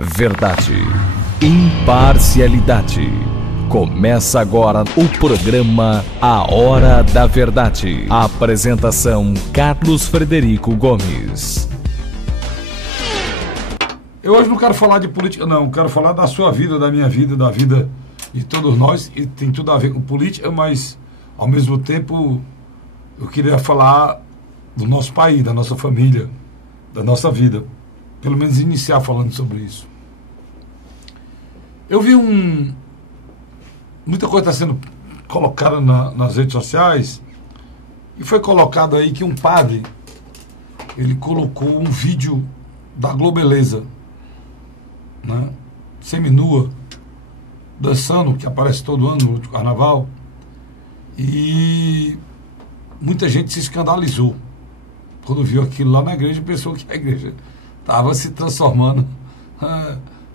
Verdade, imparcialidade. Começa agora o programa A Hora da Verdade. A apresentação: Carlos Frederico Gomes. Eu hoje não quero falar de política, não. Quero falar da sua vida, da minha vida, da vida de todos nós. E tem tudo a ver com política, mas ao mesmo tempo eu queria falar do nosso país, da nossa família, da nossa vida. Pelo menos iniciar falando sobre isso. Eu vi muita coisa está sendo colocada nas redes sociais, e foi colocado aí que um padre, ele colocou um vídeo da Globeleza, né, seminua, dançando, que aparece todo ano no carnaval, e muita gente se escandalizou quando viu aquilo lá na igreja e pensou que a igreja estava se transformando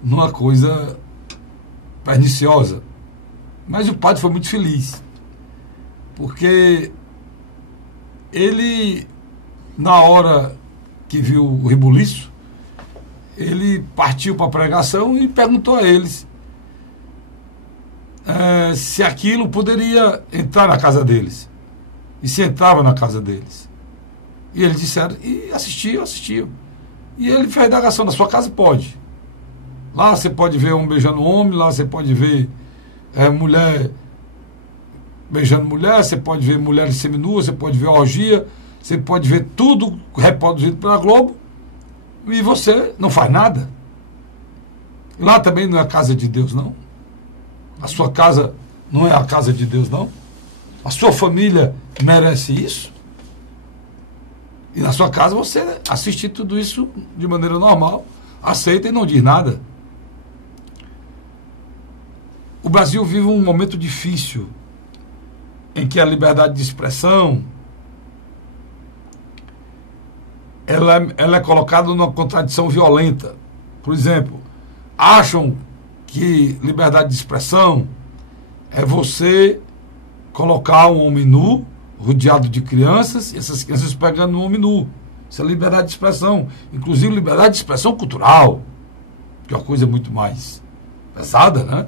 numa coisa perniciosa. Mas o padre foi muito feliz, porque ele, na hora que viu o rebuliço, ele partiu para a pregação e perguntou a eles se aquilo poderia entrar na casa deles, e se entrava na casa deles. E eles disseram, e assistiam. E ele fez a indagação: na sua casa pode. Lá você pode ver homem beijando homem, lá você pode ver mulher beijando mulher, você pode ver mulheres seminuas, você pode ver orgia, você pode ver tudo reproduzido pela Globo, e você não faz nada. Lá também não é a casa de Deus, não. A sua casa não é a casa de Deus, não. A sua família merece isso. E na sua casa você assiste tudo isso de maneira normal, aceita e não diz nada. O Brasil vive um momento difícil, em que a liberdade de expressão ela é colocada numa contradição violenta. Por exemplo, acham que liberdade de expressão é você colocar um homem nu, rodeado de crianças, e essas crianças pegando um homem nu. Isso é liberdade de expressão. Inclusive liberdade de expressão cultural, que é uma coisa muito mais pesada, né?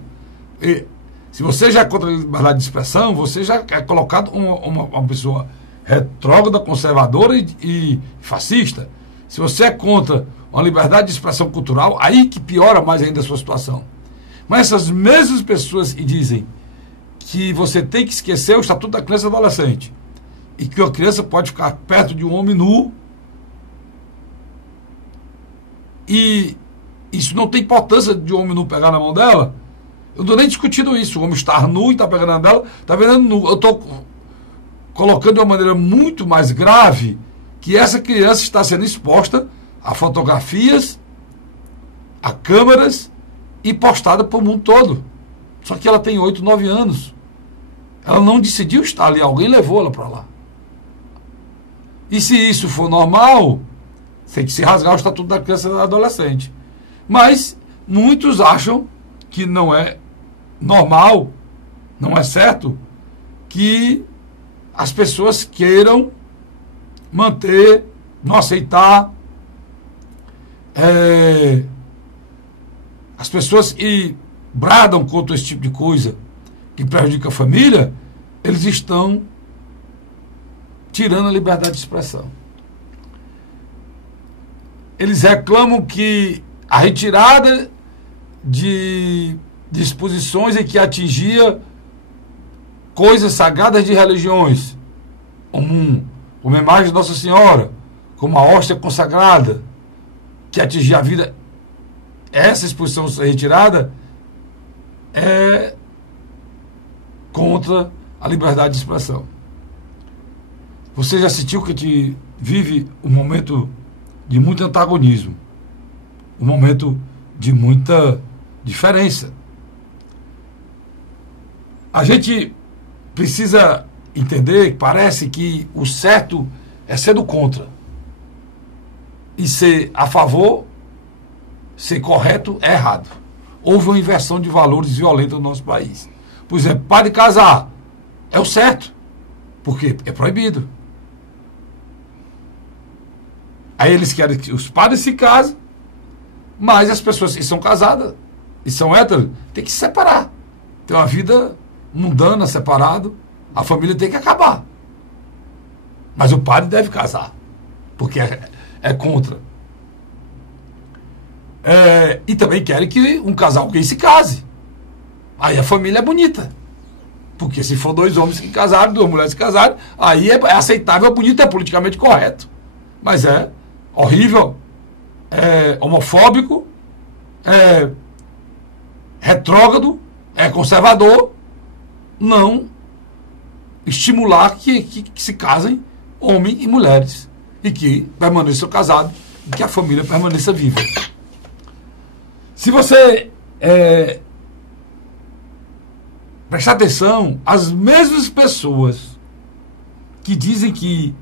E se você já é contra a liberdade de expressão, você já é colocado uma pessoa retrógrada, conservadora e fascista. Se você é contra uma liberdade de expressão cultural, aí que piora mais ainda a sua situação. Mas essas mesmas pessoas que dizem que você tem que esquecer o estatuto da criança e adolescente, e que uma criança pode ficar perto de um homem nu, e isso não tem importância de um homem nu pegar na mão dela. Eu não estou nem discutindo isso. O homem estar nu e está pegando na dela, está vendo nu. Eu estou colocando de uma maneira muito mais grave que essa criança está sendo exposta a fotografias, a câmeras, e postada para o mundo todo. Só que ela tem 8, 9 anos. Ela não decidiu estar ali, alguém levou ela para lá. E se isso for normal, tem que se rasgar o estatuto da criança e da adolescente. Mas muitos acham que não é normal, não é certo, que as pessoas queiram manter, não aceitar. As pessoas que bradam contra esse tipo de coisa, que prejudica a família, eles estão tirando a liberdade de expressão. Eles reclamam que a retirada de disposições em que atingia coisas sagradas de religiões, como a imagem de Nossa Senhora, como a hóstia consagrada, que atingia a vida, essa exposição ser retirada é contra a liberdade de expressão. Você já sentiu que a gente vive um momento de muito antagonismo, um momento de muita diferença. A gente precisa entender que parece que o certo é ser do contra, e ser a favor, ser correto, é errado. Houve uma inversão de valores violenta no nosso país. Por exemplo, padre casar é o certo, porque é proibido. Aí eles querem que os padres se casem, Mas as pessoas que são casadas e são héteros têm que se separar. Tem uma vida mundana, separado. A família tem que acabar. Mas o padre deve casar, porque é contra. E também querem que um casal gay se case. Aí a família é bonita. Porque se for 2 homens que casaram, 2 mulheres que casaram, aí é aceitável, é bonito, é politicamente correto. Mas é horrível, é homofóbico, é retrógrado, é conservador, não estimular que se casem homens e mulheres e que permaneçam casados e que a família permaneça viva. Se você prestar atenção, as mesmas pessoas que dizem que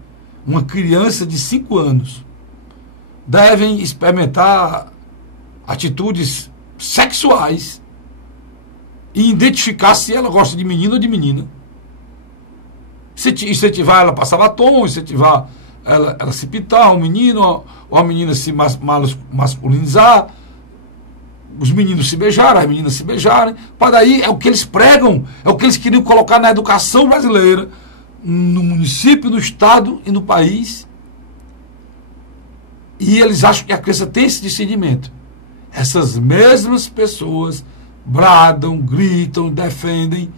uma criança de 5 anos devem experimentar atitudes sexuais e identificar se ela gosta de menino ou de menina. Incentivar ela a passar batom, incentivar ela se pintar, um menino ou a menina se masculinizar, os meninos se beijarem, as meninas se beijarem. Para daí é o que eles pregam, é o que eles queriam colocar na educação brasileira, no município, no estado e no país. E eles acham que a criança tem esse discernimento. Essas mesmas pessoas bradam, gritam, defendem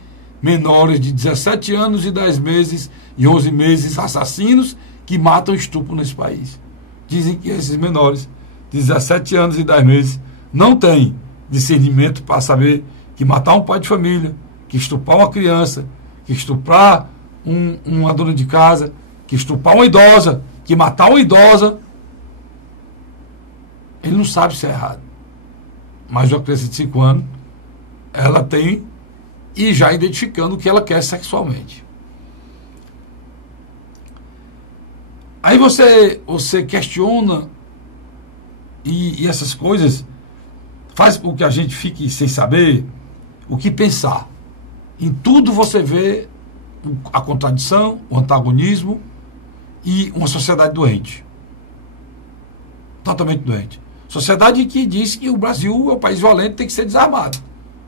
menores de 17 anos e 10 meses e 11 meses assassinos que matam estupro nesse país. Dizem que esses menores de 17 anos e 10 meses não têm discernimento para saber que matar um pai de família, que estuprar uma criança, que estuprar uma dona de casa, que estuprar uma idosa, que matar uma idosa, ele não sabe se é errado. Mas uma criança de 5 anos, ela tem e já identificando o que ela quer sexualmente. Aí você questiona e essas coisas faz com que a gente fique sem saber o que pensar. Em tudo você vê a contradição, o antagonismo e uma sociedade doente. Totalmente doente. Sociedade que diz que o Brasil é um país violento, tem que ser desarmado.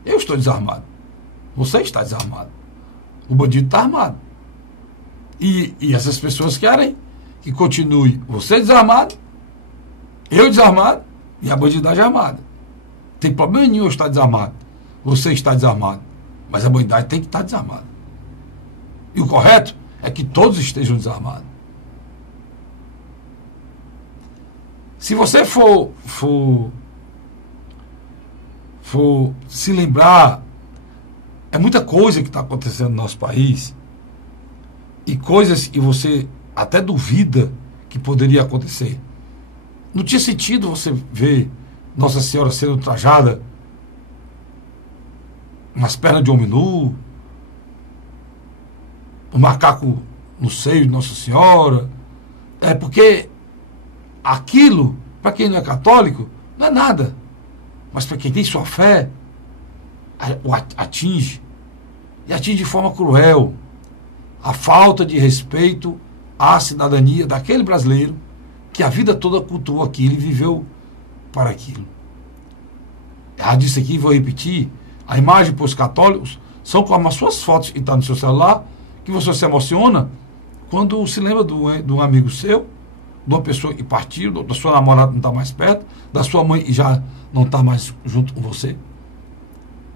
Eu estou desarmado. Você está desarmado. O bandido está armado. E essas pessoas querem que continue você desarmado, eu desarmado e a bandidagem armada. Tem problema nenhum eu estar desarmado. Você está desarmado. Mas a bandidagem tem que estar desarmada. E o correto é que todos estejam desarmados. Se você for se lembrar, é muita coisa que está acontecendo no nosso país e coisas que você até duvida que poderia acontecer. Não tinha sentido você ver Nossa Senhora sendo trajada nas pernas de homem nu, o macaco no seio de Nossa Senhora. É porque aquilo, para quem não é católico, não é nada. Mas para quem tem sua fé, atinge. E atinge de forma cruel. A falta de respeito à cidadania daquele brasileiro que a vida toda cultuou aquilo e viveu para aquilo. Já disse aqui, vou repetir, a imagem para os católicos são como as suas fotos que estão no seu celular, que você se emociona quando se lembra de um amigo seu, de uma pessoa que partiu, da sua namorada que não está mais perto, da sua mãe que já não está mais junto com você.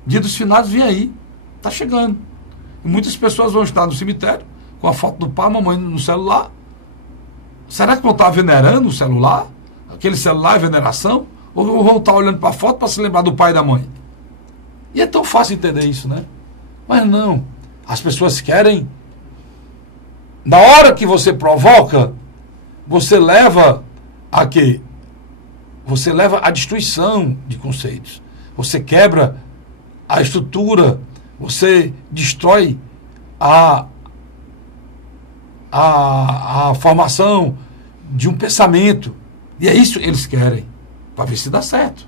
Dia dos Finados vem aí, está chegando. E muitas pessoas vão estar no cemitério com a foto do pai, mamãe no celular. Será que vão estar venerando o celular? Aquele celular é veneração? Ou vão estar olhando para a foto para se lembrar do pai e da mãe? E é tão fácil entender isso, né? Mas não. As pessoas querem. Na hora que você provoca, você leva a quê? Você leva à destruição de conceitos. Você quebra a estrutura. Você destrói a formação de um pensamento. E é isso que eles querem, para ver se dá certo.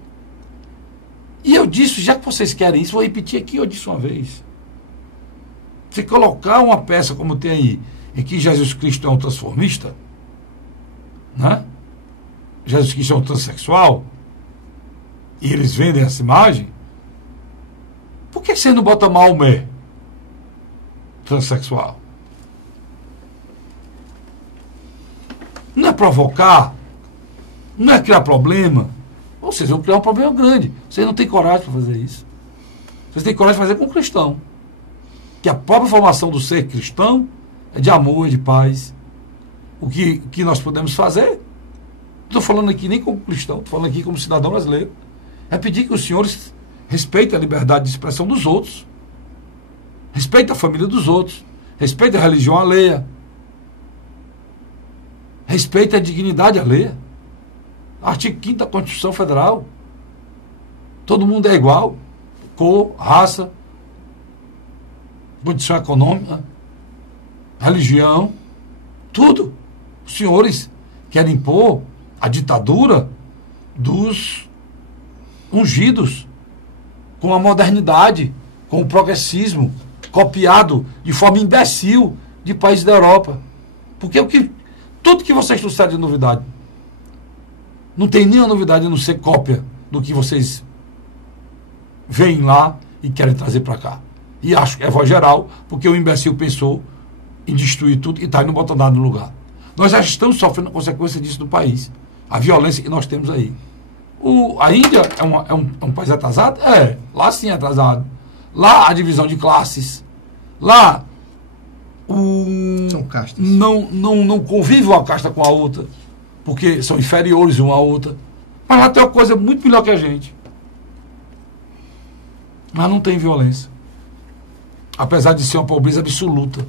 E eu disse, já que vocês querem isso, vou repetir aqui, eu disse uma vez. Se colocar uma peça como tem aí, em que Jesus Cristo é um transformista, né? Jesus Cristo é um transexual, e eles vendem essa imagem, por que você não bota Maomé transexual? Não é provocar, não é criar problema. Vocês vão criar um problema grande. Vocês não têm coragem para fazer isso. Vocês têm coragem de fazer com o cristão. Que a própria formação do ser cristão é de amor, é de paz. O que nós podemos fazer, não estou falando aqui nem como cristão, estou falando aqui como cidadão brasileiro, é pedir que os senhores respeitem a liberdade de expressão dos outros, respeitem a família dos outros, respeitem a religião alheia, respeitem a dignidade alheia. Artigo 5º da Constituição Federal. Todo mundo é igual. Cor, raça, condição econômica, religião, tudo. Os senhores querem impor a ditadura dos ungidos, com a modernidade, com o progressismo, copiado de forma imbecil de países da Europa. Porque tudo que vocês trouxeram de novidade, não tem nenhuma novidade a não ser cópia do que vocês veem lá e querem trazer para cá. E acho que é voz geral, porque o imbecil pensou em destruir tudo e está não botando nada no lugar. Nós já estamos sofrendo a consequência disso no país. A violência que nós temos aí. A Índia é um país atrasado? É, lá sim é atrasado. Lá a divisão de classes. Lá são castas. Não convive uma casta com a outra, porque são inferiores uma à outra. Mas lá tem uma coisa muito melhor que a gente. Mas não tem violência. Apesar de ser uma pobreza absoluta.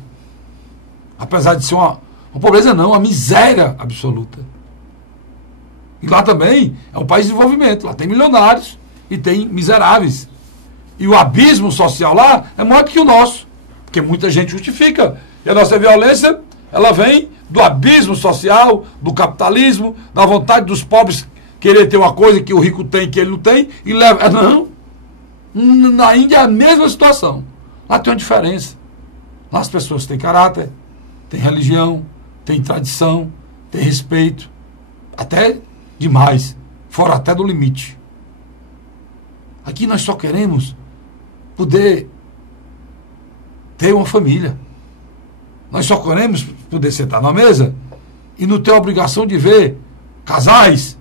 Apesar de ser uma pobreza não, uma miséria absoluta. E lá também é um país de desenvolvimento. Lá tem milionários e tem miseráveis. E o abismo social lá é maior do que o nosso. Porque muita gente justifica. E a nossa violência, ela vem do abismo social, do capitalismo, da vontade dos pobres querer ter uma coisa que o rico tem que ele não tem, e leva. Não. Na Índia é a mesma situação. Lá tem uma diferença. Lá as pessoas têm caráter, têm religião, têm tradição, têm respeito. Até demais. Fora até do limite. Aqui nós só queremos poder ter uma família. Nós só queremos poder sentar na mesa e não ter a obrigação de ver casais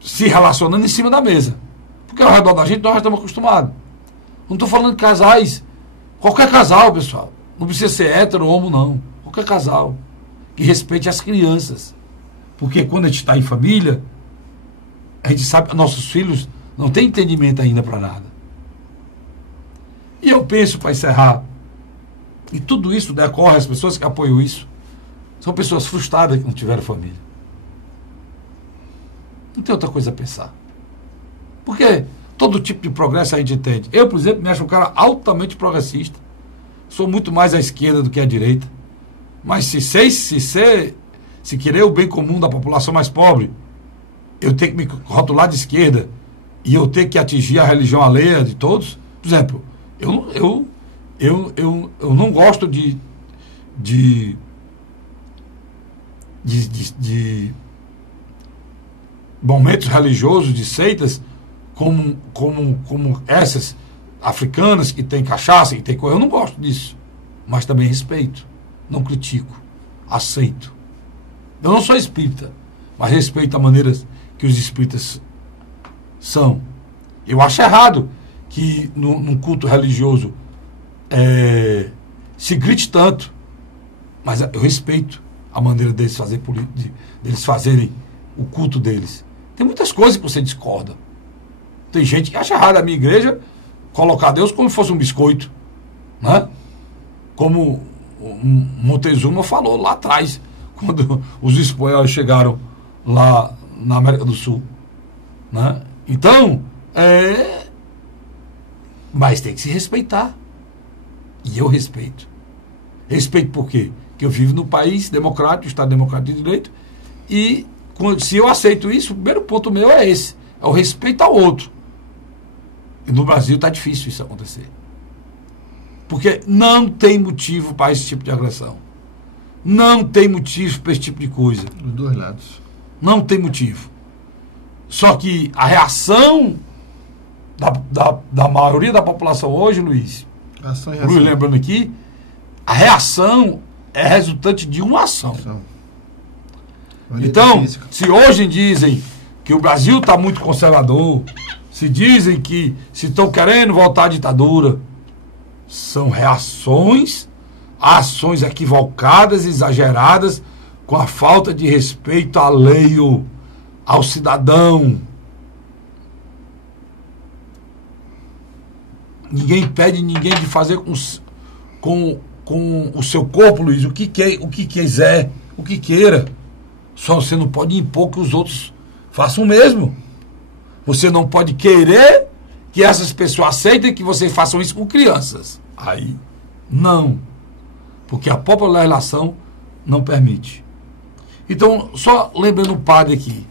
se relacionando em cima da mesa. Porque ao redor da gente nós já estamos acostumados. Não estou falando de casais, qualquer casal, pessoal. Não precisa ser hétero ou homo, não. Qualquer casal que respeite as crianças. Porque quando a gente está em família, a gente sabe que nossos filhos não têm entendimento ainda para nada. E eu penso, para encerrar, e tudo isso decorre, as pessoas que apoiam isso, são pessoas frustradas que não tiveram família. Não tem outra coisa a pensar. Porque todo tipo de progresso a gente entende. Eu, por exemplo, me acho um cara altamente progressista. Sou muito mais à esquerda do que à direita. Mas se querer o bem comum da população mais pobre, eu tenho que me rotular de esquerda e eu tenho que atingir a religião alheia de todos. Por exemplo, eu não gosto de momentos religiosos, de seitas, como essas africanas que tem cachaça, que tem coisa. Eu não gosto disso. Mas também respeito. Não critico. Aceito. Eu não sou espírita, mas respeito a maneira que os espíritas são. Eu acho errado que num culto religioso se grite tanto, mas eu respeito a maneira deles fazerem o culto deles. Tem muitas coisas que você discorda. Tem gente que acha errado a minha igreja colocar Deus como se fosse um biscoito, né? Como Montezuma falou lá atrás, quando os espanhóis chegaram lá na América do Sul, né? Então, mas tem que se respeitar. E eu respeito. Respeito por quê? Porque eu vivo no país democrático, Estado democrático de direito, e se eu aceito isso, o primeiro ponto meu é esse, é o respeito ao outro. E no Brasil está difícil isso acontecer. Porque não tem motivo para esse tipo de agressão. Não tem motivo para esse tipo de coisa. Dos dois lados. Não tem motivo. Só que a reação da maioria da população hoje, Luiz, lembrando aqui, a reação é resultante de uma ação. Então, se hoje dizem que o Brasil está muito conservador, se dizem que se estão querendo voltar à ditadura, são reações a ações equivocadas, exageradas, com a falta de respeito à lei, ao cidadão. Ninguém pede ninguém de fazer com o seu corpo, Luiz, o que quiser, o que queira. Só você não pode impor que os outros façam o mesmo. Você não pode querer que essas pessoas aceitem que vocês façam isso com crianças. Aí, não. Porque a própria legislação não permite. Então, só lembrando o padre aqui,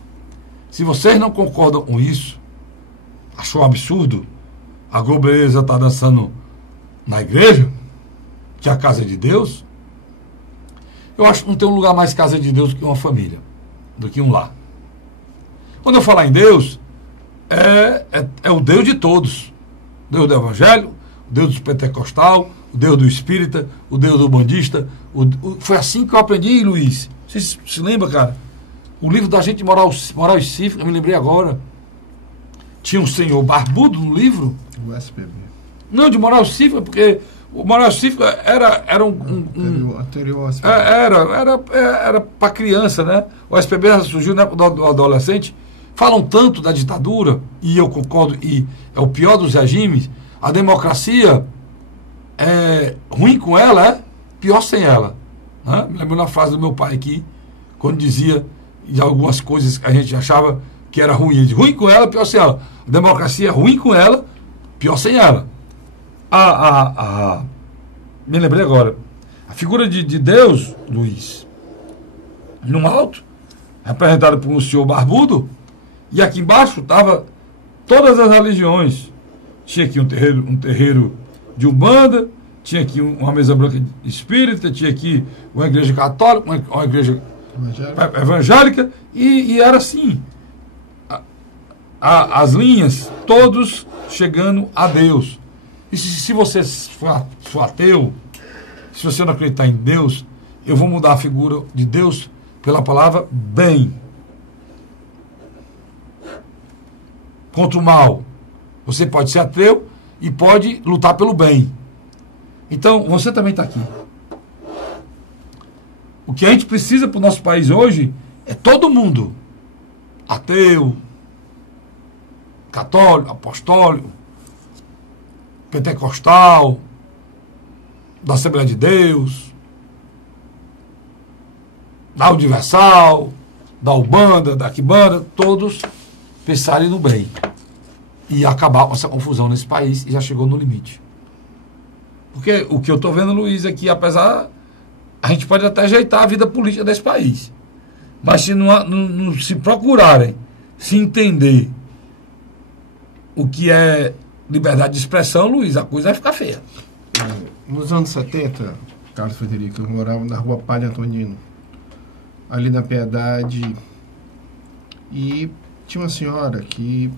se vocês não concordam com isso, achou um absurdo a Globeleza está dançando na igreja, que é a casa de Deus, eu acho que não tem um lugar mais casa de Deus do que uma família, do que um lar. Quando eu falar em Deus, é o Deus de todos. Deus do Evangelho, o Deus do pentecostal, o Deus do espírita, o Deus do bandista. Foi assim que eu aprendi, Luiz. Você se lembra, cara? O livro da gente de moral e cívica, eu me lembrei agora. Tinha um senhor barbudo no livro. O SPB. Não, de moral cívica, porque o moral cívica era anterior ao SPB. Era para criança, né? O SPB surgiu na época do adolescente. Falam tanto da ditadura, e eu concordo, e é o pior dos regimes. A democracia é ruim com ela, é pior sem ela. Né? Me lembro na frase do meu pai aqui, quando dizia de algumas coisas que a gente achava que era ruim. Ruim com ela, pior sem ela. A democracia é ruim com ela, pior sem ela. Me lembrei agora. A figura de Deus, Luiz, no alto, representada por um senhor barbudo, e aqui embaixo estava todas as religiões. Tinha aqui um terreiro de Umbanda, tinha aqui uma mesa branca espírita, tinha aqui uma igreja católica, uma igreja evangélica, e era assim. As linhas, todos chegando a Deus. E se você for ateu, se você não acreditar em Deus, eu vou mudar a figura de Deus pela palavra bem. Contra o mal. Você pode ser ateu e pode lutar pelo bem. Então, você também está aqui. O que a gente precisa para o nosso país hoje é todo mundo. Ateu, católico, apostólico, pentecostal, da Assembleia de Deus, da Universal, da Ubanda, da Quibanda, todos pensarem no bem e acabar com essa confusão nesse país, e já chegou no limite. Porque o que eu estou vendo, Luiz, aqui, apesar, a gente pode até ajeitar a vida política desse país, mas se não se procurarem se entender o que é liberdade de expressão, Luiz, a coisa vai ficar feia. Nos anos 70, Carlos Frederico, eu morava na rua Padre Antonino, ali na Piedade, e tinha uma senhora que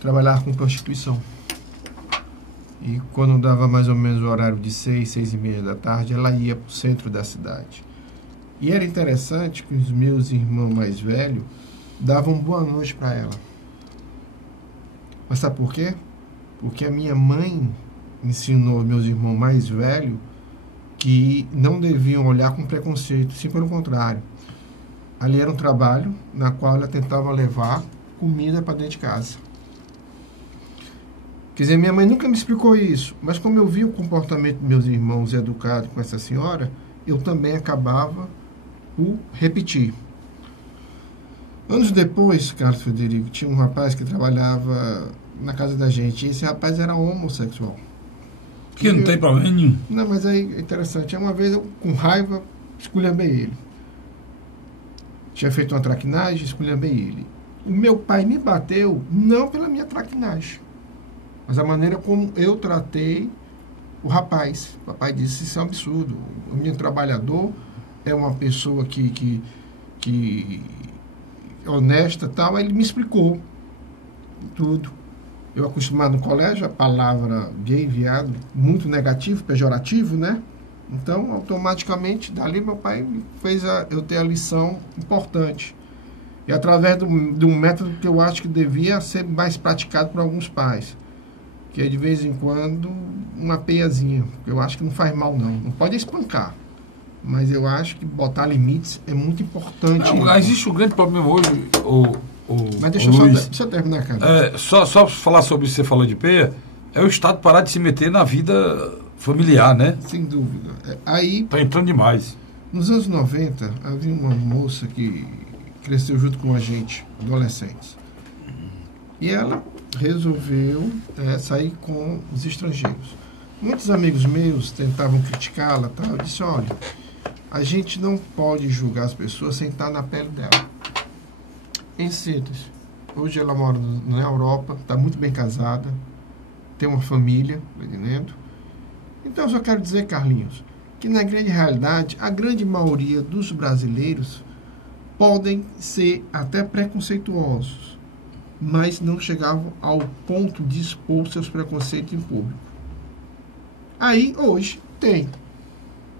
trabalhava com prostituição. E quando dava mais ou menos o horário de 6h30 da tarde, ela ia para o centro da cidade. E era interessante que os meus irmãos mais velhos davam boa noite para ela. Mas sabe por quê? Porque a minha mãe ensinou meus irmãos mais velhos que não deviam olhar com preconceito, sim, pelo contrário. Ali era um trabalho na qual ela tentava levar comida para dentro de casa. Quer dizer, minha mãe nunca me explicou isso, mas como eu vi o comportamento dos meus irmãos educados com essa senhora, eu também acabava por repetir. Anos depois, Carlos Frederico, tinha um rapaz que trabalhava na casa da gente, e esse rapaz era homossexual. Que não tem problema nenhum. Não, mas aí é interessante. Uma vez eu, com raiva, esculhambei ele. Tinha feito uma traquinagem, esculhambei ele. O meu pai me bateu, não pela minha traquinagem, mas a maneira como eu tratei o rapaz. O papai disse, isso é um absurdo. O meu trabalhador é uma pessoa que honesta e tal, ele me explicou tudo. Eu acostumado no colégio, a palavra gay, viado, muito negativo, pejorativo, né? Então, automaticamente, dali meu pai fez eu ter a lição importante. E através de um método que eu acho que devia ser mais praticado por alguns pais, que é de vez em quando uma peiazinha, que eu acho que não faz mal não. Não pode espancar, mas eu acho que botar limites é muito importante. Existe um grande problema hoje, mas deixa eu terminar, cara. Só falar sobre isso que você falou de peia, é o Estado parar de se meter na vida familiar, né? Sem dúvida. Aí, tá entrando demais. Nos anos 90, havia uma moça que cresceu junto com a gente, adolescentes. E ela resolveu sair com os estrangeiros. Muitos amigos meus tentavam criticá-la, tal. Eu disse, olha, a gente não pode julgar as pessoas sem estar na pele dela. Em síntese, hoje ela mora na Europa, está muito bem casada, tem uma família, tá entendendo? Então eu só quero dizer, Carlinhos, que na grande realidade, a grande maioria dos brasileiros podem ser até preconceituosos, mas não chegavam ao ponto de expor seus preconceitos em público. Aí, hoje, tem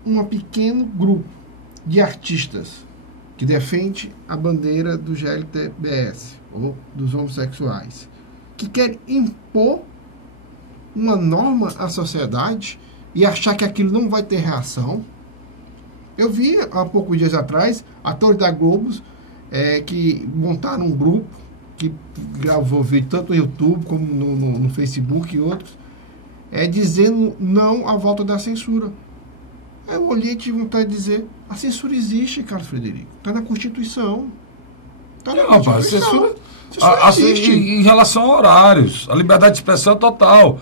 um pequeno grupo de artistas que defende a bandeira do GLTBS, ou dos homossexuais, que querem impor uma norma à sociedade e achar que aquilo não vai ter reação. Eu vi há poucos dias atrás atores da Globo que montaram um grupo que gravou vídeo tanto no YouTube como no Facebook e outros, dizendo não à volta da censura. Aí eu olhei e tive vontade de dizer, a censura existe, Carlos Frederico. Está na Constituição. Está na Constituição. Censura existe. Em relação a horários, a liberdade de expressão é total.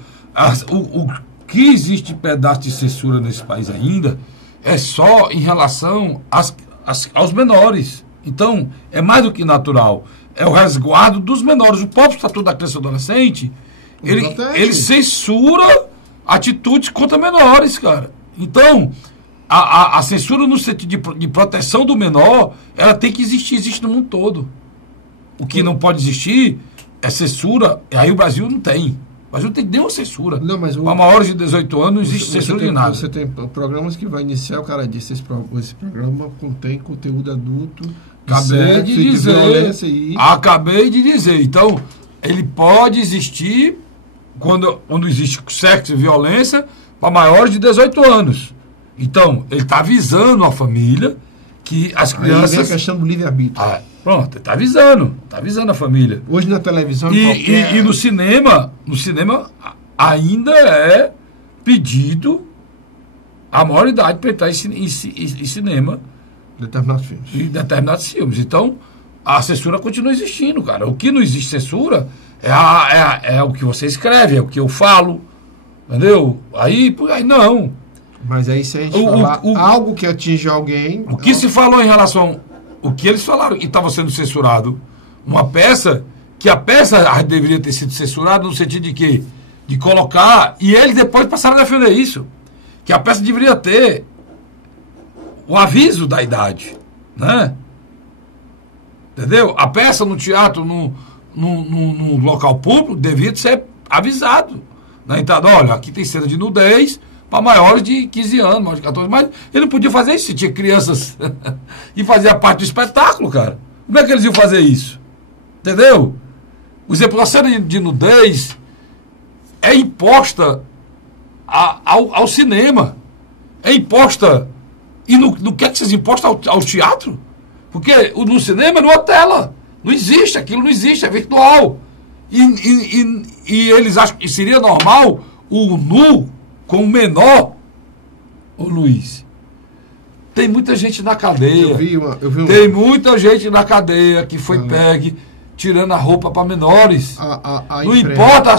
O que existe de pedaço de censura nesse país ainda é só em relação aos menores. Então, é mais do que natural. É o resguardo dos menores. O próprio Estatuto da Criança e do Adolescente, ele censura atitudes contra menores, cara. Então, a censura no sentido de proteção do menor, ela tem que existir, existe no mundo todo. O que não pode existir é censura, aí o Brasil não tem. O Brasil não tem nenhuma censura. Não, mas para maiores de 18 anos não existe censura de nada. Você tem programas que vai iniciar, o cara disse, esse programa contém conteúdo adulto, Acabei de dizer. Então, ele pode existir quando existe sexo e violência para maiores de 18 anos. Então, ele está avisando a família que as crianças... Aí vem a questão do livre-arbítrio. Pronto, ele está avisando a família. Hoje na televisão... E no cinema ainda é pedido a maior idade para entrar em cinema. Determinados filmes. Então, a censura continua existindo, cara. O que não existe censura é o que você escreve, é o que eu falo, entendeu? Aí não. Mas aí se a gente falar algo que atinge alguém... O que se falou em relação... O que eles falaram que estava sendo censurado, uma peça, que a peça deveria ter sido censurada no sentido de quê? De colocar... E eles depois passaram a defender isso. Que a peça deveria ter o aviso da idade, né? Entendeu? A peça no teatro, num local público, devia ser avisado na entrada. Olha, aqui tem cena de nudez para maiores de 15 anos, maiores de 14, mas ele não podia fazer isso se tinha crianças e fazia parte do espetáculo, cara. Como é que eles iam fazer isso? Entendeu? Por exemplo, a cena de nudez é imposta ao cinema. É imposta. E no que é que vocês impostam ao teatro? Porque no cinema é numa tela. Não existe, aquilo não existe, é virtual. E eles acham que seria normal o nu com o menor. Ô Luiz, tem muita gente na cadeia. Eu vi uma... Tem muita gente na cadeia que foi pegue tirando a roupa para menores. Não importa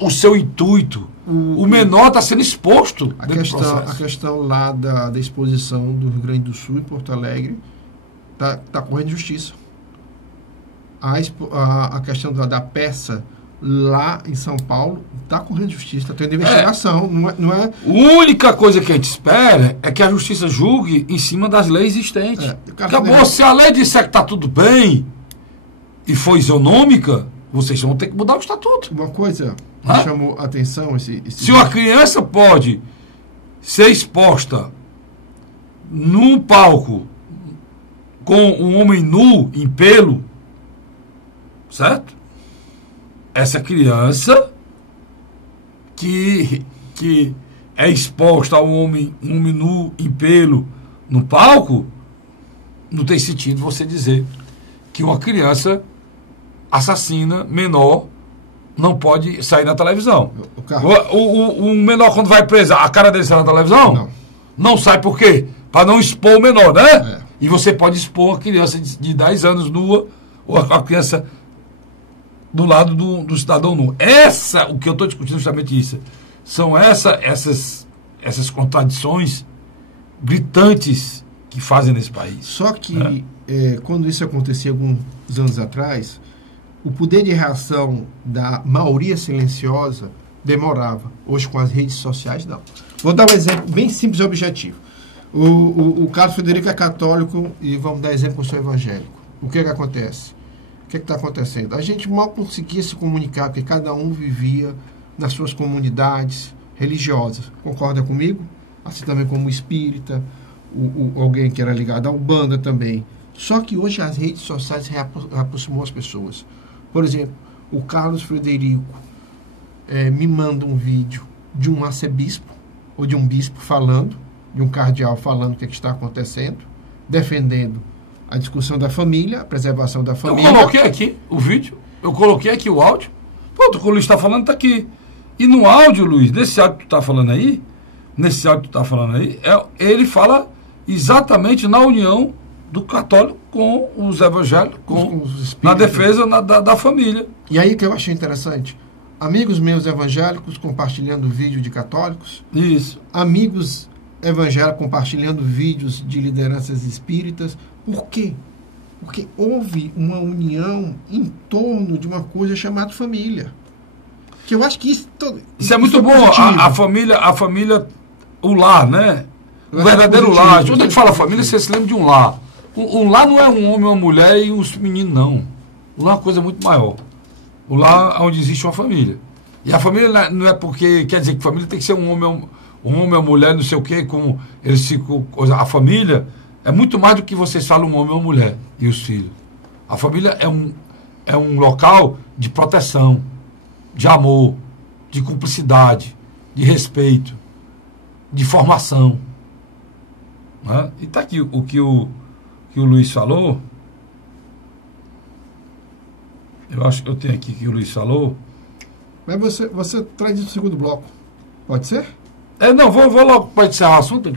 o seu intuito. O menor está sendo exposto. A questão lá da exposição do Rio Grande do Sul, em Porto Alegre, está correndo justiça. A questão da peça lá em São Paulo está correndo justiça, está tendo investigação. Não é... A única coisa que a gente espera é que a justiça julgue em cima das leis existentes. Acabou. Se a lei disser que está tudo bem, e for isonômica, vocês vão ter que mudar o estatuto. Uma coisa que chamou a atenção... Se uma criança pode ser exposta num palco com um homem nu, em pelo, certo? Essa criança que é exposta a um homem nu, em pelo, no palco, não tem sentido você dizer que uma criança assassina, menor, não pode sair na televisão. O menor, quando vai preso, a cara dele sai na televisão? Não. Não sai por quê? Para não expor o menor, né? É. E você pode expor a criança de 10 anos nua, ou a criança do lado do cidadão nu. O que eu estou discutindo justamente isso. São essas contradições gritantes que fazem nesse país. Só que, quando isso acontecia alguns anos atrás, o poder de reação da maioria silenciosa demorava. Hoje, com as redes sociais, não. Vou dar um exemplo bem simples e objetivo. O Carlos Frederico é católico e vamos dar exemplo, eu sou evangélico. O que acontece? O que está acontecendo? A gente mal conseguia se comunicar, porque cada um vivia nas suas comunidades religiosas. Concorda comigo? Assim também como espírita, alguém que era ligado à Umbanda também. Só que hoje as redes sociais aproximou as pessoas. Por exemplo, o Carlos Frederico me manda um vídeo de um arcebispo ou de um bispo falando, de um cardeal falando o que está acontecendo, defendendo a discussão da família, a preservação da família. Eu coloquei aqui o vídeo, eu coloquei aqui o áudio. Pronto, o que o Luiz está falando está aqui. E no áudio, Luiz, nesse áudio que tu está falando aí, ele fala exatamente na união do católico com os evangélicos, com os na defesa da família. E aí que eu achei interessante. Amigos meus evangélicos compartilhando vídeo de católicos. Isso. Amigos evangélicos compartilhando vídeos de lideranças espíritas. Por quê? Porque houve uma união em torno de uma coisa chamada família. Que eu acho que isso é muito bom. A família, o lar, né? O verdadeiro lar. Quando a gente fala família, você se lembra de um lar. Um lar não é um homem, uma mulher e os meninos, não. O lar é uma coisa muito maior. O lar é onde existe uma família. E a família não é porque quer dizer que família tem que ser um homem, uma mulher, não sei o quê, como eles ficam. A família é muito mais do que vocês falam um homem ou uma mulher e os filhos. A família é um local de proteção, de amor, de cumplicidade, de respeito, de formação. Né? E está aqui o que o Luiz falou. Eu acho que eu tenho aqui que o Luiz falou. Mas você traz isso no segundo bloco. Pode ser? Não, vou logo para encerrar o assunto.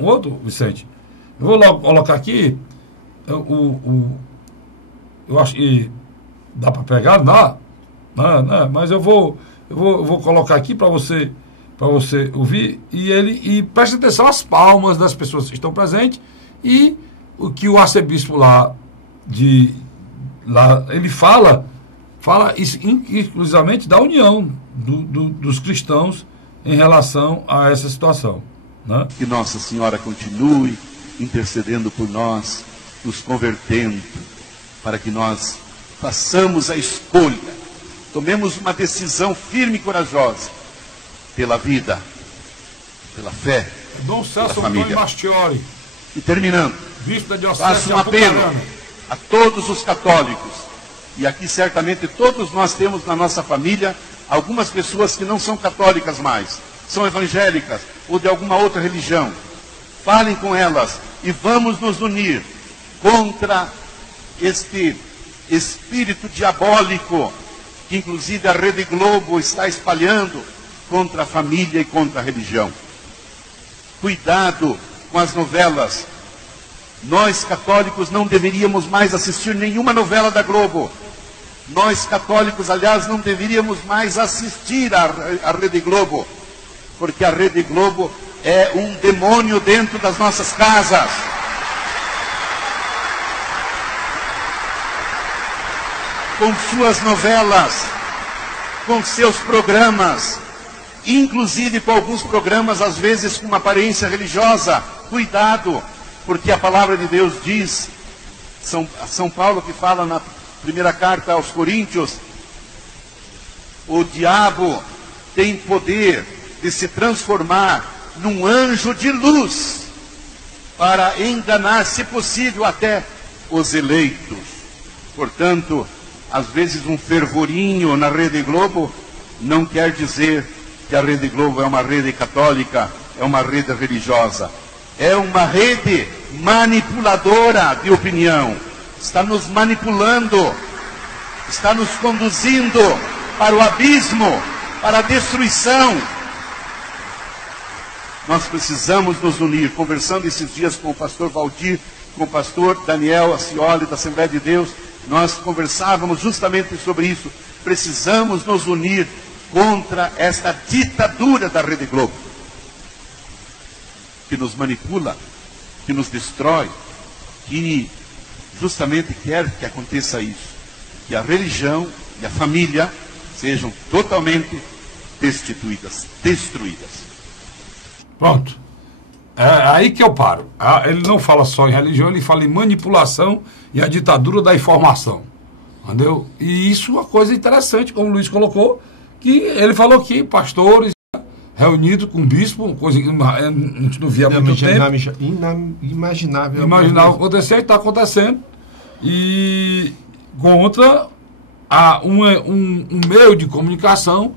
Um outro, Vicente. Eu vou logo colocar aqui. Eu acho que dá para pegar, dá. Não, mas eu vou colocar aqui para você ouvir e preste atenção às palmas das pessoas que estão presentes e o que o arcebispo lá ele fala exclusivamente da união dos cristãos em relação a essa situação. Né? Que Nossa Senhora continue intercedendo por nós, nos convertendo, para que nós façamos a escolha, tomemos uma decisão firme e corajosa pela vida, pela fé, Dom Celso pela família. Mastiori. E terminando, faço um apelo a todos os católicos. E aqui certamente todos nós temos na nossa família algumas pessoas que não são católicas mais, são evangélicas ou de alguma outra religião. Falem com elas e vamos nos unir contra este espírito diabólico que inclusive a Rede Globo está espalhando contra a família e contra a religião. Cuidado com as novelas. Nós católicos não deveríamos mais assistir nenhuma novela da Globo. Nós católicos, aliás, não deveríamos mais assistir à Rede Globo, porque a Rede Globo é um demônio dentro das nossas casas. Com suas novelas, com seus programas, inclusive com alguns programas, às vezes com uma aparência religiosa. Cuidado, porque a palavra de Deus diz, São Paulo que fala primeira carta aos Coríntios, o diabo tem poder de se transformar num anjo de luz para enganar, se possível, até os eleitos. Portanto, às vezes um fervorinho na Rede Globo não quer dizer que a Rede Globo é uma rede católica, é uma rede religiosa. É uma rede manipuladora de opinião. Está nos manipulando, está nos conduzindo para o abismo, para a destruição. Nós precisamos nos unir. Conversando esses dias com o pastor Valdir, com o pastor Daniel Acioli, da Assembleia de Deus, nós conversávamos justamente sobre isso. Precisamos nos unir contra esta ditadura da Rede Globo, que nos manipula, que nos destrói, que justamente quer que aconteça isso, que a religião e a família sejam totalmente destruídas. Pronto. É aí que eu paro. Ele não fala só em religião, ele fala em manipulação e a ditadura da informação. Entendeu? E isso é uma coisa interessante, como o Luiz colocou, que ele falou que pastores reunidos com bispo, coisa que a gente não via há muito tempo. Inimaginável. Imaginava acontecer, está acontecendo. E contra um meio de comunicação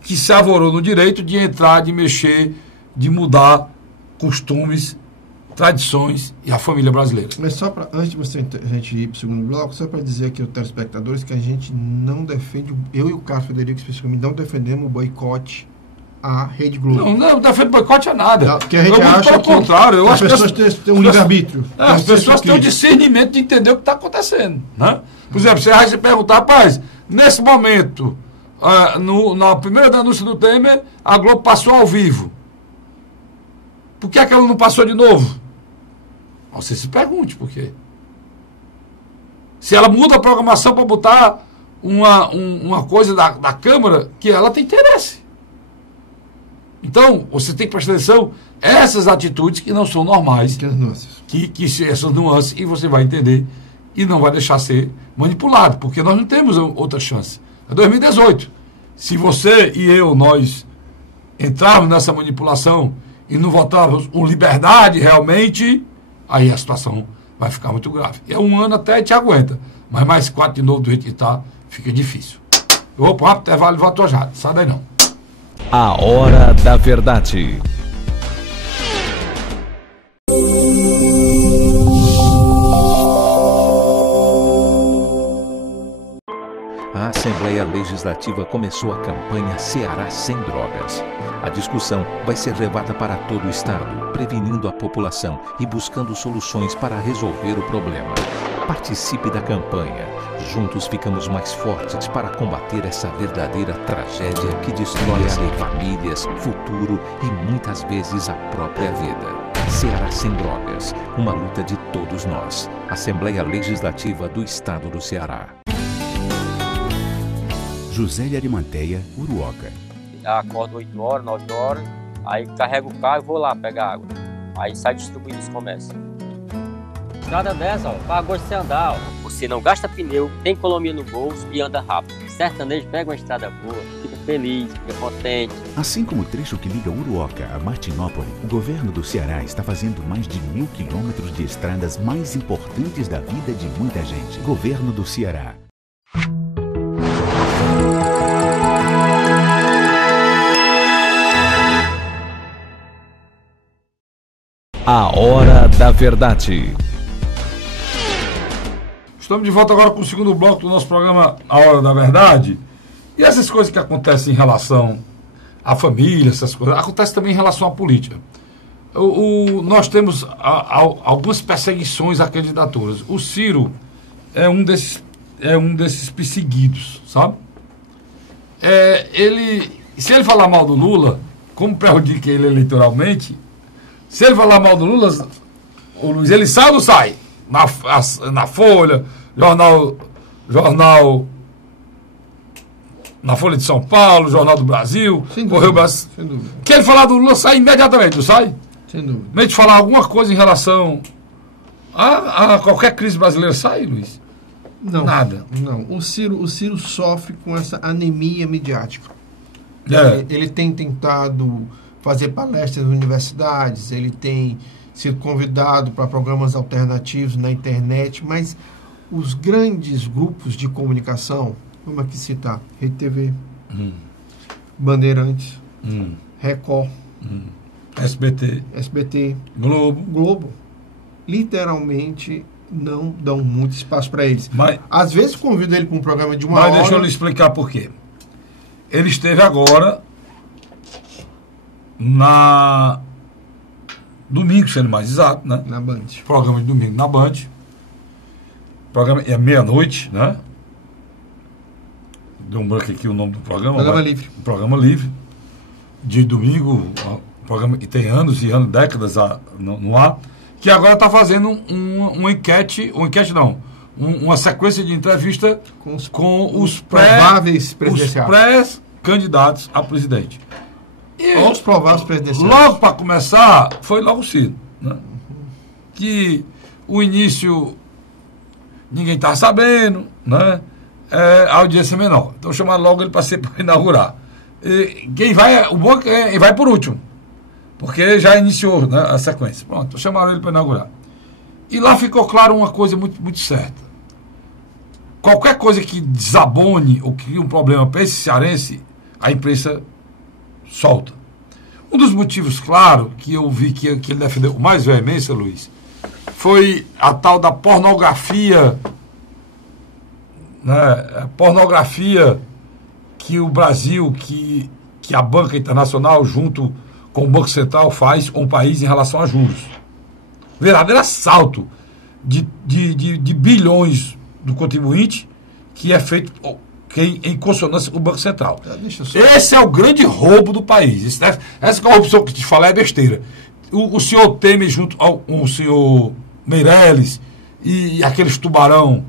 que se avorou no direito de entrar, de mexer, de mudar costumes, tradições e a família brasileira. Mas só para, antes de a gente ir para o segundo bloco, só para dizer aqui aos telespectadores que a gente não defende, eu e o Carlos Frederico especificamente, não defendemos o boicote à Rede Globo. Não defende boicote a nada. Não, porque a gente acha pelo contrário, eu acho que as pessoas têm um livre-arbítrio. As pessoas têm o discernimento de entender o que está acontecendo. Né? Por exemplo, você vai se perguntar, rapaz, nesse momento, na primeira denúncia do Temer, a Globo passou ao vivo. Por que ela não passou de novo? Você se pergunte por quê. Se ela muda a programação para botar uma coisa da Câmara que ela tem interesse. Então, você tem que prestar atenção essas atitudes que não são normais. Essas nuances, e você vai entender e não vai deixar ser manipulado, porque nós não temos outra chance. É 2018. Se você e eu, nós entrarmos nessa manipulação e não votarmos com liberdade realmente, aí a situação vai ficar muito grave. É um ano até te aguenta, mas mais 4 de novo do jeito que está, fica difícil. Eu vou para o rápido intervalo e volto já. Sai daí não. A Hora da Verdade. A Assembleia Legislativa começou a campanha Ceará Sem Drogas. A discussão vai ser levada para todo o estado, prevenindo a população e buscando soluções para resolver o problema. Participe da campanha. Juntos ficamos mais fortes para combater essa verdadeira tragédia que destrói famílias, futuro e muitas vezes a própria vida. Ceará Sem Drogas, uma luta de todos nós. Assembleia Legislativa do Estado do Ceará. Josélia Arimanteia, Uruoca. Acordo 8 horas, 9 horas, aí carrego o carro e vou lá pegar água. Aí sai distribuindo os comércios. Estrada dessa, pagou de você andar. Você não gasta pneu, tem economia no bolso e anda rápido. Sertanejo pega uma estrada boa, fica feliz, fica contente. Assim como o trecho que liga Uruoca a Martinópole, o governo do Ceará está fazendo mais de 1.000 quilômetros de estradas mais importantes da vida de muita gente. Governo do Ceará. A Hora da Verdade. Estamos de volta agora com o segundo bloco do nosso programa A Hora da Verdade. E essas coisas que acontecem em relação à família, essas coisas, acontecem também em relação à política. Nós temos algumas perseguições a candidaturas. O Ciro é um desses perseguidos, sabe? Se ele falar mal do Lula, como prejudica ele eleitoralmente, se ele falar mal do Lula, o Luiz, ele sai ou não sai? Na Folha, jornal na Folha de São Paulo, Jornal do Brasil, Correio Brasil. Sem dúvida. Que ele falar do Lula, sai imediatamente, não sai? Sem dúvida. Meio de falar alguma coisa em relação a qualquer crise brasileira, sai, Luiz? Não. Nada. Não. O Ciro sofre com essa anemia midiática. Ele tem tentado fazer palestras nas universidades, ele tem sido convidado para programas alternativos na internet, mas os grandes grupos de comunicação, vamos aqui citar, Rede TV, Bandeirantes, Record, SBT, Globo, literalmente não dão muito espaço para eles. Às vezes convido ele para um programa de uma hora. Mas deixa eu lhe explicar por quê. Ele esteve agora na domingo, sendo mais exato, né? Na Band. Programa de domingo na Band. Programa é meia-noite, né? Deu um branco aqui o nome do programa. Programa Livre. Programa Livre. De domingo, programa que tem anos e anos, décadas no ar, que agora está fazendo uma sequência de entrevista com os prováveis presidenciais. Os pré-candidatos a presidente. E os prováveis presidenciais. Logo para começar, foi logo o Ciro, né? Que o início ninguém estava sabendo, né? A audiência menor. Então chamaram logo ele para inaugurar. E quem vai, o bom é que vai por último, porque já iniciou, né, a sequência. Pronto, então chamaram ele para inaugurar. E lá ficou claro uma coisa muito, muito certa. Qualquer coisa que desabone ou crie um problema para esse cearense, a imprensa solta. Um dos motivos, claro, que eu vi que ele defendeu com mais veemência, Luiz, foi a tal da pornografia, né, a pornografia que o Brasil, que a banca internacional, junto com o Banco Central, faz com o país em relação a juros. Verdadeiro assalto de bilhões do contribuinte que é feito em consonância com o Banco Central. Esse é o grande roubo do país. Essa corrupção que te falar é besteira. O senhor Temer, junto ao senhor Meirelles e aqueles tubarão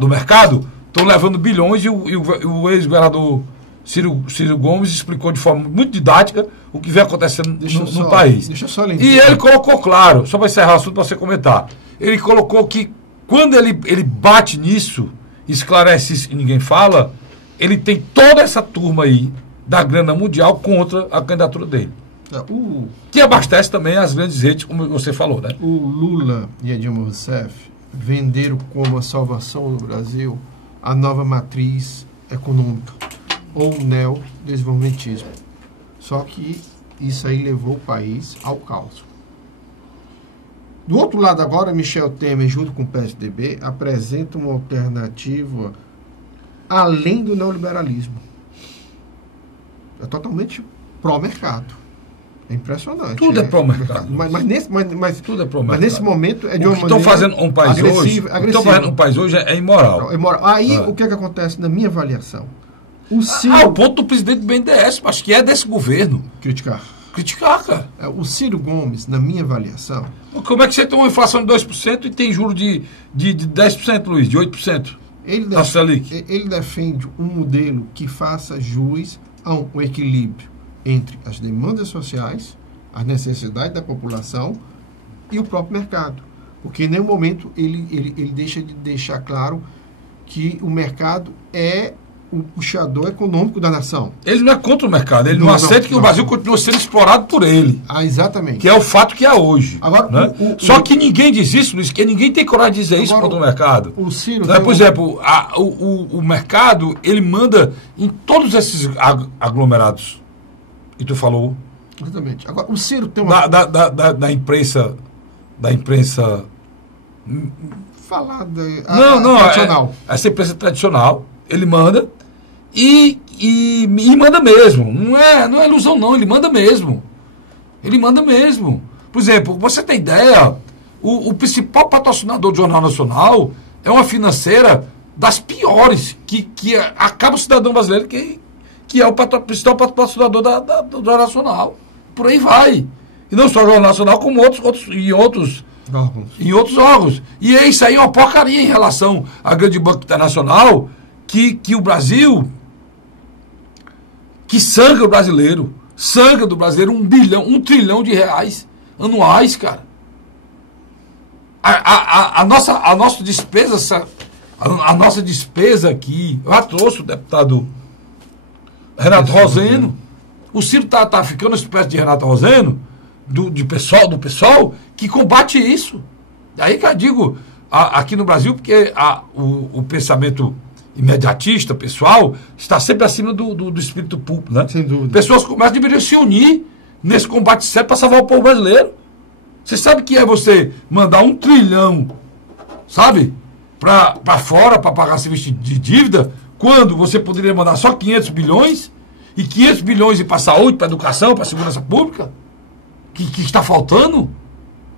do mercado, estão levando bilhões e o ex-governador Ciro Gomes explicou de forma muito didática o que vem acontecendo no país. Deixa eu só lembrar. E ele colocou claro, só para encerrar o assunto para você comentar, ele colocou que quando ele bate nisso, esclarece isso que ninguém fala, ele tem toda essa turma aí da grana mundial contra a candidatura dele. Que abastece também as grandes redes, como você falou, né? O Lula e a Dilma Rousseff venderam como a salvação do Brasil a nova matriz econômica, ou neodesenvolvimentismo. Só que isso aí levou o país ao caos. Do outro lado agora, Michel Temer, junto com o PSDB, apresenta uma alternativa além do neoliberalismo. É totalmente pró-mercado. É impressionante. Tudo é pró-mercado. Mas tudo é pró-mercado. Mas nesse momento é de uma maneira estão fazendo um país hoje. Estão fazendo um país hoje é imoral. É imoral. Aí o que acontece na minha avaliação? O Ciro, ao ponto do presidente do BNDES, acho que é desse governo. Criticar, cara. O Ciro Gomes, na minha avaliação... Como é que você tem uma inflação de 2% e tem juros de 10%, Luiz, de 8%? Ele defende um modelo que faça jus a um equilíbrio entre as demandas sociais, as necessidades da população e o próprio mercado. Porque em nenhum momento ele deixa de deixar claro que o mercado é o puxador econômico da nação. Ele não é contra o mercado, ele não aceita que o Brasil continue sendo explorado por ele. Exatamente. Que é o fato que é hoje. Agora, né? Só que ninguém diz isso, Luiz, que ninguém tem coragem de dizer isso contra o mercado. O Ciro... Por exemplo, o mercado, ele manda em todos esses aglomerados que tu falou. Exatamente. Agora, o Ciro tem uma... Da imprensa... tradicional. Essa imprensa tradicional, ele manda e manda mesmo. Não é ilusão, não. Ele manda mesmo. Por exemplo, você tem ideia, o principal patrocinador do Jornal Nacional é uma financeira das piores, que acaba o cidadão brasileiro, que é o principal patrocinador do Jornal Nacional. Por aí vai. E não só o Jornal Nacional, como outros órgãos. E isso aí é uma porcaria em relação à grande banca internacional, que o Brasil, que sangra do brasileiro 1 trilhão de reais anuais, cara. A nossa despesa A nossa despesa aqui, eu já trouxe o deputado Renato Roseno. O Ciro está ficando uma espécie de Renato Roseno, do pessoal, que combate isso. Aí que eu digo, aqui no Brasil, porque o pensamento imediatista, pessoal, está sempre acima do espírito público, né? Sem dúvida. Pessoas como essa deveriam se unir nesse combate sério para salvar o povo brasileiro. Você sabe que é você mandar 1 trilhão, sabe, para fora para pagar serviço de dívida, quando você poderia mandar só 500 bilhões, e 500 bilhões ir para a saúde, para a educação, para a segurança pública, que está faltando?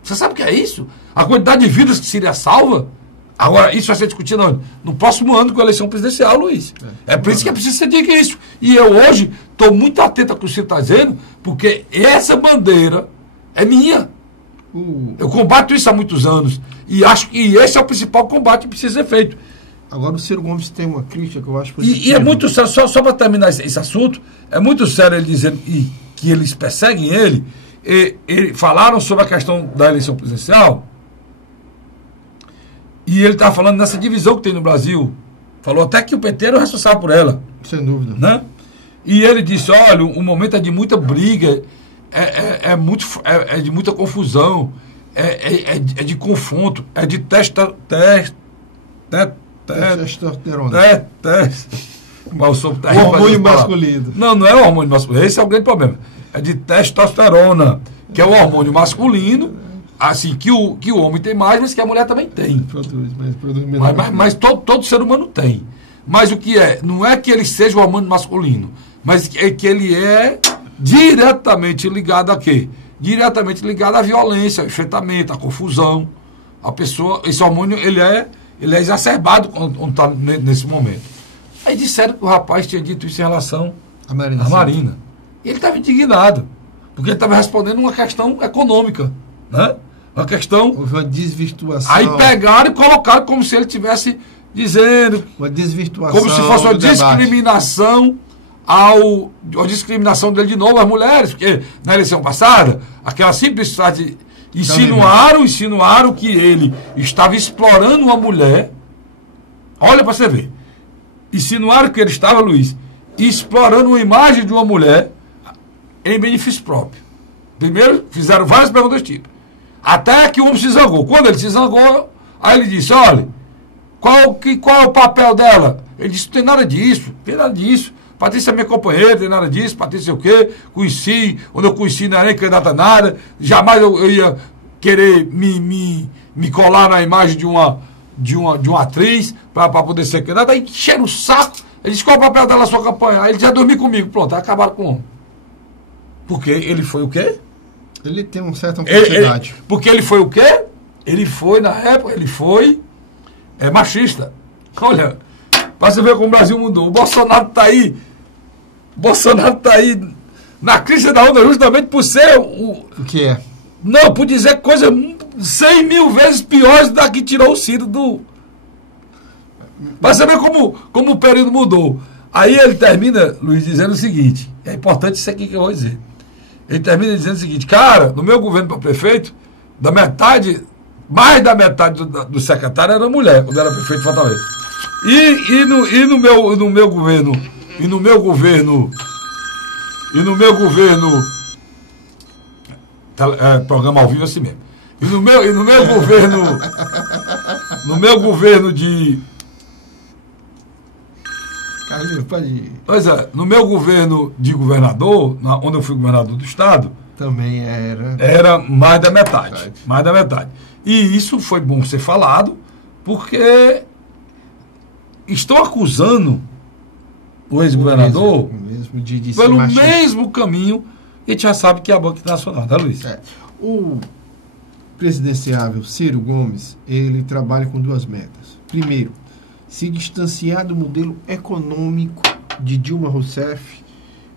Você sabe o que é isso? A quantidade de vidas que seria salva? Agora, isso vai ser discutido no próximo ano com a eleição presidencial, Luiz. É por isso que é preciso ser dito isso. E eu hoje estou muito atento ao que o Ciro está dizendo, porque essa bandeira é minha. Eu combato isso há muitos anos. E acho que esse é o principal combate que precisa ser feito. Agora o Ciro Gomes tem uma crítica que eu acho positiva. E é muito sério, só para terminar esse assunto, é muito sério ele dizendo que eles perseguem ele. Falaram sobre a questão da eleição presidencial. E ele estava falando nessa divisão que tem no Brasil. Falou até que o PT era o responsável por ela. Sem dúvida. Né? E ele disse, olha, o momento é de muita briga, é de muita confusão, é de confronto, é de testosterona. O hormônio masculino. Não é o hormônio masculino. Esse é o grande problema. É de testosterona, que é o hormônio masculino, assim, que o homem tem mais, mas que a mulher também tem. Mas todo ser humano tem. Mas o que é? Não é que ele seja o hormônio masculino, mas é que ele é diretamente ligado a quê? Diretamente ligado à violência, ao enfrentamento, à confusão. A pessoa, esse hormônio, ele é exacerbado quando está nesse momento. Aí disseram que o rapaz tinha dito isso em relação à Marina. E ele estava indignado, porque ele estava respondendo uma questão econômica, né? Uma questão... Houve uma desvirtuação. Aí pegaram e colocaram como se ele estivesse dizendo... Uma desvirtuação. Como se fosse uma discriminação a discriminação dele de novo às mulheres, porque na eleição passada, aquela simples frase... Insinuaram que ele estava explorando uma mulher. Olha para você ver. Insinuaram que ele estava, Luiz, explorando uma imagem de uma mulher em benefício próprio. Primeiro, fizeram várias perguntas desse tipo. Até que o homem se zangou. Quando ele se zangou, aí ele disse, olha, qual é o papel dela? Ele disse, não tem nada disso, Patrícia é minha companheira, não tem nada disso, Patrícia o quê? Conheci, quando eu conheci não era nem candidata a nada, jamais eu ia querer me colar na imagem de uma atriz para poder ser candidata. Aí cheira o saco, ele disse, qual é o papel dela na sua campanha? Aí ele já dormiu comigo, pronto, aí acabaram com o homem. Porque ele foi o quê? Ele tem uma certa oportunidade. Porque ele foi o quê? Ele foi, na época, machista. Olha, para você ver como o Brasil mudou. O Bolsonaro está aí na crista da onda justamente por ser o que é? Não, por dizer coisas 100 mil vezes piores da que tirou o Ciro do... Para você ver como o período mudou. Aí ele termina, Luiz, dizendo o seguinte, é importante isso aqui que eu vou dizer. Ele termina dizendo o seguinte, cara, no meu governo para prefeito, mais da metade do secretário era mulher, quando era prefeito de Fortaleza. E no meu governo, programa ao vivo assim mesmo. E no meu governo de... Carlinhos, pode ir. Pois é, no meu governo de governador, onde eu fui governador do estado, também era mais da metade. Mais da metade. E isso foi bom ser falado, porque estão acusando o ex-governador pelo mesmo caminho, e a gente já sabe que é a Banca Internacional, tá, Luiz? O presidenciável Ciro Gomes, ele trabalha com duas metas. Primeiro, se distanciar do modelo econômico de Dilma Rousseff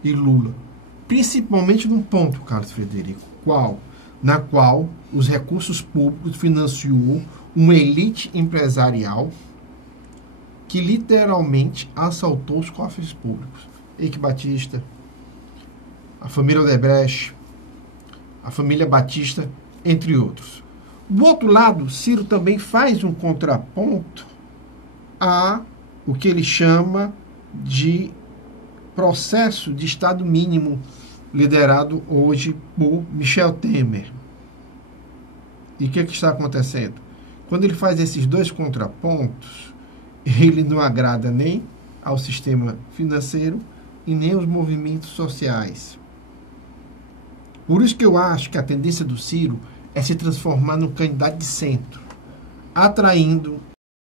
e Lula. Principalmente num ponto, Carlos Frederico, na qual os recursos públicos financiou uma elite empresarial que literalmente assaltou os cofres públicos. Eike Batista, a família Odebrecht, a família Batista, entre outros. Do outro lado, Ciro também faz um contraponto a o que ele chama de processo de Estado mínimo, liderado hoje por Michel Temer. E o que está acontecendo? Quando ele faz esses dois contrapontos, ele não agrada nem ao sistema financeiro e nem aos movimentos sociais. Por isso que eu acho que a tendência do Ciro é se transformar num candidato de centro, atraindo